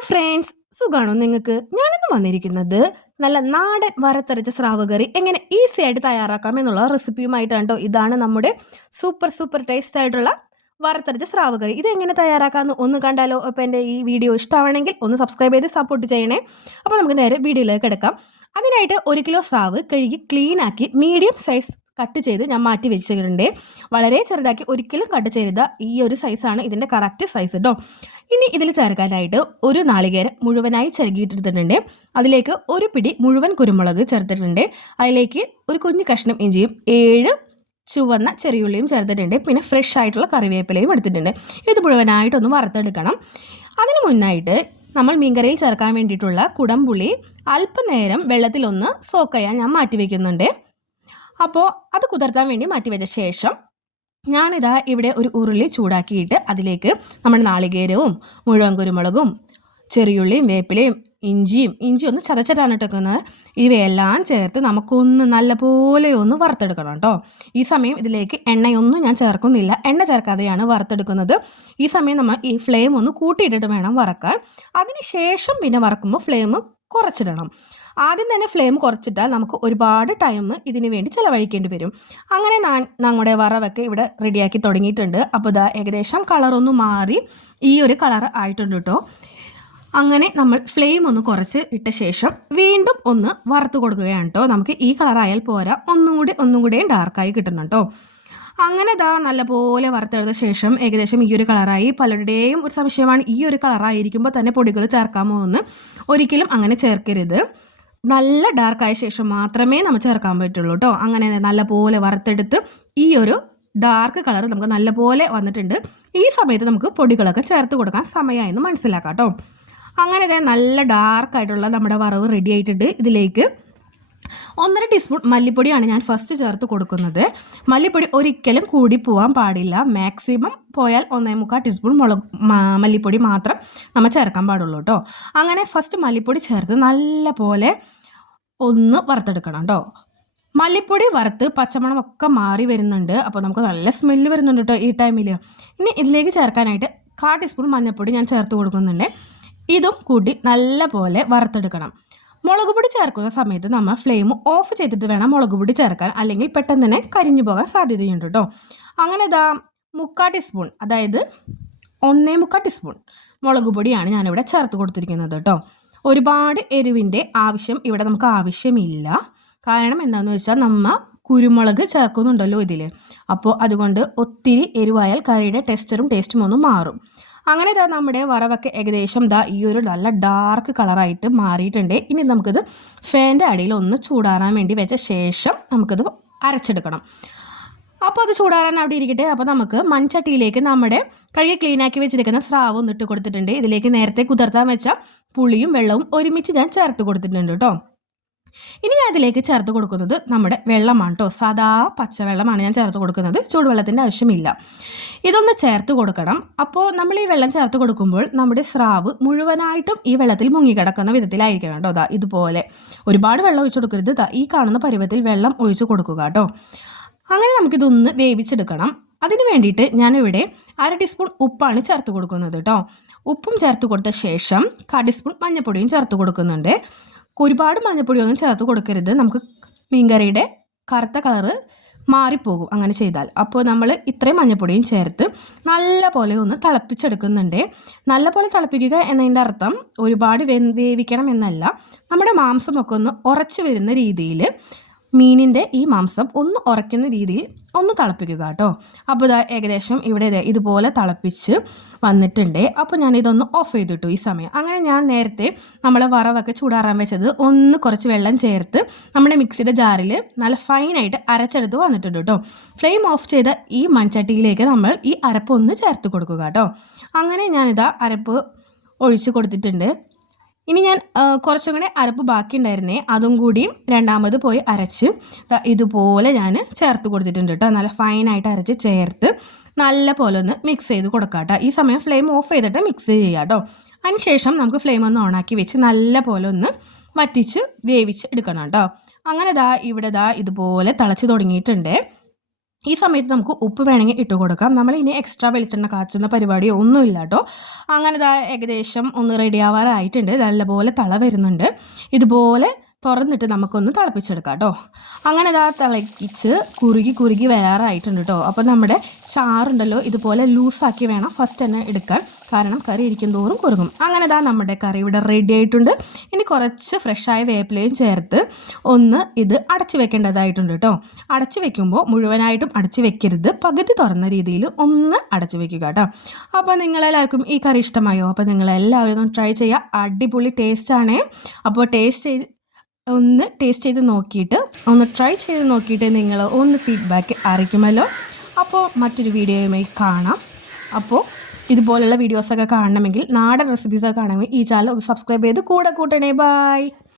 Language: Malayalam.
ഹായ് ഫ്രണ്ട്സ് സുഖാണോ നിങ്ങൾക്ക്? ഞാനിന്ന് വന്നിരിക്കുന്നത് നല്ല നാടൻ വരത്തരച്ച സ്രാവ് കറി എങ്ങനെ ഈസി ആയിട്ട് തയ്യാറാക്കാം എന്നുള്ള റെസിപ്പിയുമായിട്ടാണ് കേട്ടോ ഇതാണ് നമ്മുടെ സൂപ്പർ സൂപ്പർ ടേസ്റ്റ് ആയിട്ടുള്ള വറുത്തരച്ച സ്രാവ് കറി. എങ്ങനെ തയ്യാറാക്കാമെന്ന് ഒന്ന് കണ്ടാലോ? അപ്പോൾ എന്റെ ഈ വീഡിയോ ഇഷ്ടമാണെങ്കിൽ ഒന്ന് സബ്സ്ക്രൈബ് ചെയ്ത് സപ്പോർട്ട് ചെയ്യണേ. അപ്പോൾ നമുക്ക് നേരെ വീഡിയോയിലേക്ക് എടുക്കാം. അതിനായിട്ട് ഒരു കിലോ സ്രാവ് കഴുകി ക്ലീനാക്കി മീഡിയം സൈസ് കട്ട് ചെയ്ത് ഞാൻ മാറ്റി വെച്ചിട്ടുണ്ട്. വളരെ ചെറുതാക്കി ഒരിക്കലും കട്ട് ചെയ്ത ഈ ഒരു സൈസാണ് ഇതിന്റെ കറക്റ്റ് സൈസ് കേട്ടോ ഇനി ഇതിൽ ചേർക്കാനായിട്ട് ഒരു നാളികേരം മുഴുവനായി ചെറുകിയിട്ടെടുത്തിട്ടുണ്ട് അതിലേക്ക് ഒരു പിടി മുഴുവൻ കുരുമുളക് ചേർത്തിട്ടുണ്ട്. അതിലേക്ക് ഒരു കുഞ്ഞു കഷ്ണം ഇഞ്ചിയും ഏഴ് ചുവന്ന ചെറിയുള്ളിയും ചേർത്തിട്ടുണ്ട്. പിന്നെ ഫ്രഷ് ആയിട്ടുള്ള കറിവേപ്പിലയും എടുത്തിട്ടുണ്ട്. ഇത് മുഴുവനായിട്ടൊന്ന് വറുത്തെടുക്കണം. അതിന് മുന്നായിട്ട് നമ്മൾ മീൻകറിയിൽ ചേർക്കാൻ വേണ്ടിയിട്ടുള്ള കുടംപുളി അല്പനേരം വെള്ളത്തിലൊന്ന് സോക്ക് ചെയ്യാൻ ഞാൻ മാറ്റി വയ്ക്കുന്നുണ്ട് അപ്പോൾ അത് കുതിർത്താൻ വേണ്ടി മാറ്റി വെച്ച ശേഷം ഞാനിതാ ഇവിടെ ഒരു ഉരുളി ചൂടാക്കിയിട്ട് അതിലേക്ക് നമ്മുടെ നാളികേരവും മുഴുവൻ കുരുമുളകും ചെറിയുള്ളിയും വേപ്പിലയും ഇഞ്ചിയും ഇഞ്ചി ഒന്ന് ചതച്ചിട്ടാണ് ഇട്ടേക്കുന്നത് ഇവയെല്ലാം ചേർത്ത് നമുക്കൊന്ന് നല്ലപോലെ ഒന്ന് വറുത്തെടുക്കണം കേട്ടോ. ഈ സമയം ഇതിലേക്ക് എണ്ണയൊന്നും ഞാൻ ചേർക്കുന്നില്ല. എണ്ണ ചേർക്കാതെയാണ് വറുത്തെടുക്കുന്നത്. ഈ സമയം നമ്മൾ ഈ ഫ്ലെയിം ഒന്ന് കൂട്ടിയിട്ടിട്ട് വേണം വറക്കാൻ. അതിന് ശേഷം പിന്നെ വറക്കുമ്പോൾ ഫ്ലെയിം കുറച്ചിടണം. ആദ്യം തന്നെ ഫ്ലെയിം കുറച്ചിട്ടാൽ നമുക്ക് ഒരുപാട് ടൈം ഇതിന് വേണ്ടി ചിലവഴിക്കേണ്ടി വരും. അങ്ങനെ ഞാൻ നമ്മുടെ വറവൊക്കെ ഇവിടെ റെഡിയാക്കി തുടങ്ങിയിട്ടുണ്ട്. അപ്പോൾ ഇതാ ഏകദേശം കളറൊന്ന് മാറി ഈ ഒരു കളർ ആയിട്ടുണ്ട് കേട്ടോ അങ്ങനെ നമ്മൾ ഫ്ലെയിം ഒന്ന് കുറച്ച് ഇട്ട ശേഷം വീണ്ടും ഒന്ന് വറുത്ത് കൊടുക്കുകയാണ് കേട്ടോ നമുക്ക് ഈ കളറായാൽ പോരാ. ഒന്നും കൂടി ഒന്നും കൂടെയും ഡാർക്കായി കിട്ടുന്നുണ്ടോ കേട്ടോ അങ്ങനെ ഇതാ നല്ലപോലെ വറുത്തെടുത്ത ശേഷം ഏകദേശം ഈ ഒരു കളറായി. പലരുടെയും ഒരു സംശയമാണ് ഈ ഒരു കളറായിരിക്കുമ്പോൾ തന്നെ പൊടികൾ ചേർക്കാമോ എന്ന് ഒരിക്കലും അങ്ങനെ ചേർക്കരുത്. നല്ല ഡാർക്കായ ശേഷം മാത്രമേ നമ്മൾ ചേർക്കാൻ പറ്റുള്ളൂ കേട്ടോ അങ്ങനെ നല്ലപോലെ വറുത്തെടുത്ത് ഈ ഒരു ഡാർക്ക് കളർ നമുക്ക് നല്ലപോലെ വന്നിട്ടുണ്ട്. ഈ സമയത്ത് നമുക്ക് പൊടികളൊക്കെ ചേർത്ത് കൊടുക്കാൻ സമയമായെന്ന് മനസ്സിലാക്കാം കേട്ടോ അങ്ങനെ നല്ല ഡാർക്കായിട്ടുള്ള നമ്മുടെ വറവ് റെഡി ആയിട്ടുണ്ട് ഇതിലേക്ക്. ഒന്നര ടീസ്പൂൺ മല്ലിപ്പൊടിയാണ് ഞാൻ ഫസ്റ്റ് ചേർത്ത് കൊടുക്കുന്നത്. മല്ലിപ്പൊടി ഒരിക്കലും കൂടി പോകാൻ പാടില്ല. മാക്സിമം പോയാൽ ഒന്നേ മുക്കാൽ ടീസ്പൂൺ മുളക് മല്ലിപ്പൊടി മാത്രം നമ്മൾ ചേർക്കാൻ പാടുള്ളൂ കേട്ടോ അങ്ങനെ ഫസ്റ്റ് മല്ലിപ്പൊടി ചേർത്ത് നല്ല പോലെ ഒന്ന് വറുത്തെടുക്കണം കേട്ടോ മല്ലിപ്പൊടി വറുത്ത് പച്ചമണം ഒക്കെ മാറി വരുന്നുണ്ട്. അപ്പോൾ നമുക്ക് നല്ല സ്മെല്ല് വരുന്നുണ്ട് കേട്ടോ ഈ ടൈമിൽ ഇനി ഇതിലേക്ക് ചേർക്കാനായിട്ട് കാ ടീസ്പൂൺ മഞ്ഞൾപ്പൊടി ഞാൻ ചേർത്ത് കൊടുക്കുന്നുണ്ട്. ഇതും കൂട്ടി നല്ല പോലെ വറുത്തെടുക്കണം. മുളക് പൊടി ചേർക്കുന്ന സമയത്ത് നമ്മൾ ഫ്ലെയിം ഓഫ് ചെയ്തിട്ട് വേണം മുളക് പൊടി ചേർക്കാൻ. അല്ലെങ്കിൽ പെട്ടെന്ന് തന്നെ കരിഞ്ഞു പോകാൻ സാധ്യതയുണ്ട് കേട്ടോ അങ്ങനെ ഇതാ മുക്കാ ടീസ്പൂൺ അതായത് ഒന്നേ മുക്കാ ടീസ്പൂൺ മുളക് പൊടിയാണ് ഞാനിവിടെ ചേർത്ത് കൊടുത്തിരിക്കുന്നത് കേട്ടോ ഒരുപാട് എരിവിന്റെ ആവശ്യം ഇവിടെ നമുക്ക് ആവശ്യമില്ല. കാരണം എന്താണെന്ന് വെച്ചാൽ നമ്മൾ കുരുമുളക് ചേർക്കുന്നുണ്ടല്ലോ ഇതിൽ അപ്പോൾ അതുകൊണ്ട് ഒത്തിരി എരിവായാൽ കറിയുടെ ടെക്സ്ചറും ടേസ്റ്റും ഒന്നും മാറും. അങ്ങനെ ഇതാ നമ്മുടെ വറവൊക്കെ ഏകദേശം ദാ ഈ ഒരു നല്ല ഡാർക്ക് കളറായിട്ട് മാറിയിട്ടുണ്ട്. ഇനി നമുക്കിത് ഫാന്റെ അടിയിൽ ഒന്ന് ചൂടാറാൻ വേണ്ടി വെച്ച ശേഷം നമുക്കിത് അരച്ചെടുക്കണം. അപ്പോൾ അത് ചൂടാറാൻ അവിടെ ഇരിക്കട്ടെ. അപ്പോൾ നമുക്ക് മൺചട്ടിയിലേക്ക് നമ്മുടെ കഴുകി ക്ലീനാക്കി വെച്ചിരിക്കുന്ന സ്രാവ് ഒന്നിട്ട് കൊടുത്തിട്ടുണ്ട്. ഇതിലേക്ക് നേരത്തെ കുതിർത്താൻ വെച്ച പുളിയും വെള്ളവും ഒരുമിച്ച് ഞാൻ ചേർത്ത് കൊടുത്തിട്ടുണ്ട് കേട്ടോ. ഇനി ഞാൻ ഇതിലേക്ക് ചേർത്ത് കൊടുക്കുന്നത് നമ്മുടെ വെള്ളമാണ് കേട്ടോ സാധാ പച്ചവെള്ളമാണ് ഞാൻ ചേർത്ത് കൊടുക്കുന്നത്. ചൂടുവെള്ളത്തിന്റെ ആവശ്യമില്ല. ഇതൊന്ന് ചേർത്ത് കൊടുക്കണം. അപ്പോൾ നമ്മൾ ഈ വെള്ളം ചേർത്ത് കൊടുക്കുമ്പോൾ നമ്മുടെ സ്രാവ് മുഴുവനായിട്ടും ഈ വെള്ളത്തിൽ മുങ്ങിക്കിടക്കുന്ന വിധത്തിലായിരിക്കണം കേട്ടോ അതാ ഇതുപോലെ ഒരുപാട് വെള്ളം ഒഴിച്ചു കൊടുക്കരുത്. ഈ കാണുന്ന പരുവത്തിൽ വെള്ളം ഒഴിച്ചു കൊടുക്കുക കേട്ടോ അങ്ങനെ നമുക്കിതൊന്ന് വേവിച്ചെടുക്കണം. അതിന് വേണ്ടിയിട്ട് ഞാനിവിടെ അര ടീസ്പൂൺ ഉപ്പാണ് ചേർത്ത് കൊടുക്കുന്നത് കേട്ടോ ഉപ്പും ചേർത്ത് കൊടുത്ത ശേഷം കാ ടീസ്പൂൺ മഞ്ഞൾപ്പൊടിയും ചേർത്ത് കൊടുക്കുന്നുണ്ട്. ഒരുപാട് മഞ്ഞൾപ്പൊടിയൊന്നും ചേർത്ത് കൊടുക്കരുത്. നമുക്ക് മീൻകറിയുടെ കറുത്ത കളറ് മാറിപ്പോകും അങ്ങനെ ചെയ്താൽ. അപ്പോൾ നമ്മൾ ഇത്രയും മഞ്ഞപ്പൊടിയും ചേർത്ത് നല്ല പോലെ ഒന്ന് തിളപ്പിച്ചെടുക്കുന്നുണ്ട്. നല്ല പോലെ തിളപ്പിക്കുക എന്നതിന്റെ അർത്ഥം ഒരുപാട് വേവിക്കണം എന്നല്ല. നമ്മുടെ മാംസമൊക്കെ ഒന്ന് ഉറച്ചു വരുന്ന രീതിയിൽ മീനിന്റെ ഈ മാംസം ഒന്ന് ഉറയ്ക്കുന്ന രീതിയിൽ ഒന്ന് തിളപ്പിക്കുക കേട്ടോ. അപ്പോൾ ഇതാ ഏകദേശം ഇവിടെ ഇതുപോലെ തിളപ്പിച്ച് വന്നിട്ടുണ്ട്. അപ്പോൾ ഞാൻ ഇതൊന്ന് ഓഫ് ചെയ്തിട്ടു ഈ സമയം. അങ്ങനെ ഞാൻ നേരത്തെ നമ്മളെ വറവൊക്കെ ചൂടാറാൻ വെച്ചത് ഒന്ന് കുറച്ച് വെള്ളം ചേർത്ത് നമ്മുടെ മിക്സിയുടെ ജാറിൽ നല്ല ഫൈനായിട്ട് അരച്ചെടുത്ത് വന്നിട്ടുണ്ട് കേട്ടോ. ഫ്ലെയിം ഓഫ് ചെയ്ത ഈ മൺചട്ടിയിലേക്ക് നമ്മൾ ഈ അരപ്പ് ഒന്ന് ചേർത്ത് കൊടുക്കുക കേട്ടോ. അങ്ങനെ ഞാനിതാ അരപ്പ് ഒഴിച്ച് കൊടുത്തിട്ടുണ്ട്. ഇനി ഞാൻ കുറച്ചും കൂടെ അരപ്പ് ബാക്കി ഉണ്ടായിരുന്നേ അതും കൂടിയും രണ്ടാമത് പോയി അരച്ച് ഇതുപോലെ ഞാൻ ചേർത്ത് കൊടുത്തിട്ടുണ്ട് കേട്ടോ. നല്ല ഫൈനായിട്ട് അരച്ച് ചേർത്ത് നല്ല പോലെ ഒന്ന് മിക്സ് ചെയ്ത് കൊടുക്കാം കേട്ടോ. ഈ സമയം ഫ്ലെയിം ഓഫ് ചെയ്തിട്ട് മിക്സ് ചെയ്യുക കേട്ടോ. അതിനുശേഷം നമുക്ക് ഫ്ലെയിം ഒന്ന് ഓണാക്കി വെച്ച് നല്ല പോലെ ഒന്ന് വറ്റിച്ച് വേവിച്ച് എടുക്കണം കേട്ടോ. അങ്ങനെ ദാ ഇവിടെ ദാ ഇതുപോലെ തിളച്ച് തുടങ്ങിയിട്ടുണ്ട്. ഈ സമയത്ത് നമുക്ക് ഉപ്പ് വേണമെങ്കിൽ ഇട്ട് കൊടുക്കാം. നമ്മൾ ഇനി എക്സ്ട്രാ വെളിച്ചെണ്ണ കാച്ചുന്ന പരിപാടിയോ ഒന്നുമില്ല കേട്ടോ അങ്ങനെ ഇതാ ഏകദേശം ഒന്ന് റെഡി ആവാറായിട്ടുണ്ട്. നല്ലപോലെ തള വരുന്നുണ്ട്. ഇതുപോലെ തുറന്നിട്ട് നമുക്കൊന്ന് തിളപ്പിച്ചെടുക്കാം കേട്ടോ അങ്ങനെ ഇതാ തിളപ്പിച്ച് കുറുകി കുറുകി വരാറായിട്ടുണ്ട് കേട്ടോ അപ്പോൾ നമ്മുടെ ചാറുണ്ടല്ലോ ഇതുപോലെ ലൂസാക്കി വേണം ഫസ്റ്റ് തന്നെ എടുക്കാൻ. കാരണം കറി ഇരിക്കും തോറും കുറുകും അങ്ങനെ ഇതാ നമ്മുടെ കറി ഇവിടെ റെഡി ആയിട്ടുണ്ട്. ഇനി കുറച്ച് ഫ്രഷായ വേപ്പിലയും ചേർത്ത് ഒന്ന് ഇത് അടച്ചു വെക്കേണ്ടതായിട്ടുണ്ട് കേട്ടോ അടച്ചു വെക്കുമ്പോൾ മുഴുവനായിട്ടും അടച്ചു വെക്കരുത്. പകുതി തുറന്ന രീതിയിൽ ഒന്ന് അടച്ചു വെക്കുക കേട്ടോ അപ്പോൾ നിങ്ങളെല്ലാവർക്കും ഈ കറി ഇഷ്ടമായോ? അപ്പോൾ നിങ്ങളെല്ലാവരും ട്രൈ ചെയ്യുക. അടിപൊളി ടേസ്റ്റാണേ അപ്പോൾ ടേസ്റ്റ് ചെയ്ത് ഒന്ന് ടേസ്റ്റ് ചെയ്ത് നോക്കിയിട്ട് ഒന്ന് ട്രൈ ചെയ്ത് നോക്കിയിട്ട് നിങ്ങൾ ഒന്ന് ഫീഡ്ബാക്ക് അറിയിക്കുമല്ലോ. അപ്പോൾ മറ്റൊരു വീഡിയോയുമായി കാണാം. അപ്പോൾ ഇതുപോലുള്ള വീഡിയോസൊക്കെ കാണണമെങ്കിൽ നാടൻ റെസിപ്പീസൊക്കെ കാണണമെങ്കിൽ ഈ ചാനൽ സബ്സ്ക്രൈബ് ചെയ്ത് കൂടെ കൂട്ടണേ. ബായ്